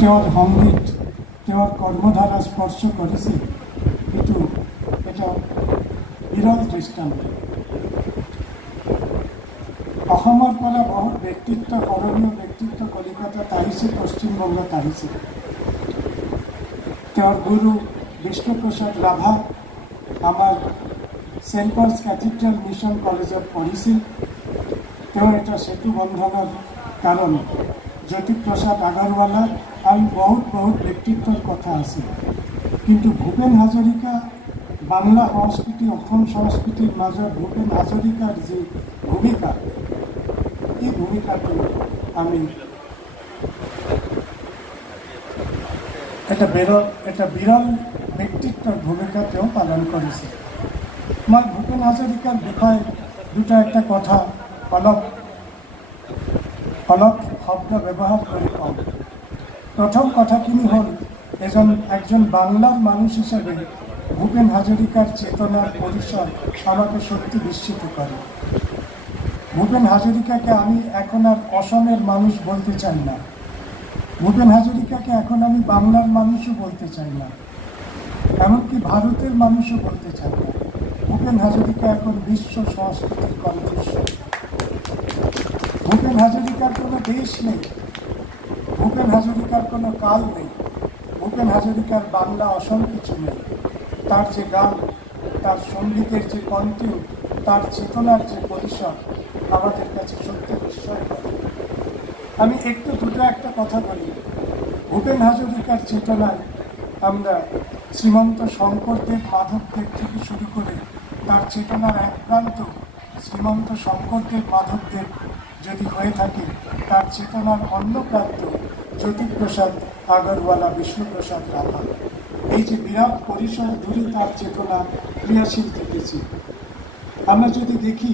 তেওঁৰ সংগীত তেওঁৰ কৰ্মধাৰা স্পৰ্শ কৰিছে, এইটো এটা বিৰল দৃষ্টান্ত। অসমৰ পৰা বহুত ব্যক্তিত্ব, কৰণীয় ব্যক্তিত্ব কলিকতাত আহিছে, পশ্চিমবংগত আহিছে। তেওঁৰ গুৰু বিষ্ণুপ্ৰসাদ ৰাভা আমাৰ চেণ্ট পলছ কেথিড্ৰেল মিছন কলেজত পঢ়িছিল। তেওঁ এটা সেতু বন্ধনৰ কাৰণ জ্যোতিপ্ৰসাদ আগৰৱালা আৰু বহুত ব্যক্তিত্বৰ কথা আছে। কিন্তু ভূপেন হাজৰিকা বাংলা সংস্কৃতি, অসম সংস্কৃতিৰ মাজত ভূপেন হাজৰিকাৰ যি ভূমিকা, এই ভূমিকাটো আমি এটা বিৰল ব্যক্তিত্বৰ ভূমিকা তেওঁ পালন কৰিছে। মই ভূপেন হাজৰিকাৰ বিষয়ে দুটা কথা অলপ শব্দ ব্যৱহাৰ কৰি কম। প্ৰথম কথাখিনি হ'ল, একজন বাংলাৰ মানুষ হিসেবে ভূপেন হাজরিকার চেতনার পরিসর আমাকে সত্যি বিস্মিত করে। ভূপেন হাজরিকাকে আমি এখন আর অসমের মানুষ বলতে চাই না, ভূপেন হাজরিকাকে এখন আমি বাংলার মানুষও বলতে চাই না, এমনকি ভারতের মানুষও বলতে চাই না। ভূপেন হাজরিকা এখন বিশ্ব সংস্কৃতির কণ্ঠস্বর। ভূপেন হাজরিকার কোনো দেশ নেই, ভূপেন হাজরিকার কোনো কাল নেই, ভূপেন হাজরিকার বাংলা অসম কিছু নেই। তার যে গান, তার সঙ্গীতের যে কণ্ঠে, তার চেতনার যে পরিসর আমাদের কাছে সত্যি বিস্ময় করে। আমি একটা কথা বলি। ভূপেন হাজরিকার চেতনায় আমরা শ্রীমন্ত শঙ্করদেব, মাধবদেব থেকে শুরু করে তার চেতনার এক প্রান্ত শ্রীমন্ত শঙ্করদেব, মাধবদেব যদি হয়ে থাকে, তার চেতনার অন্য প্রান্ত জ্যোতিপ্রসাদ আগরওয়ালা, বিষ্ণুপ্রসাদ রাভা। এই যে বিরাট পরিসর দূরে তার চেতনা ক্রিয়াশীল থেকেছে। আমরা যদি দেখি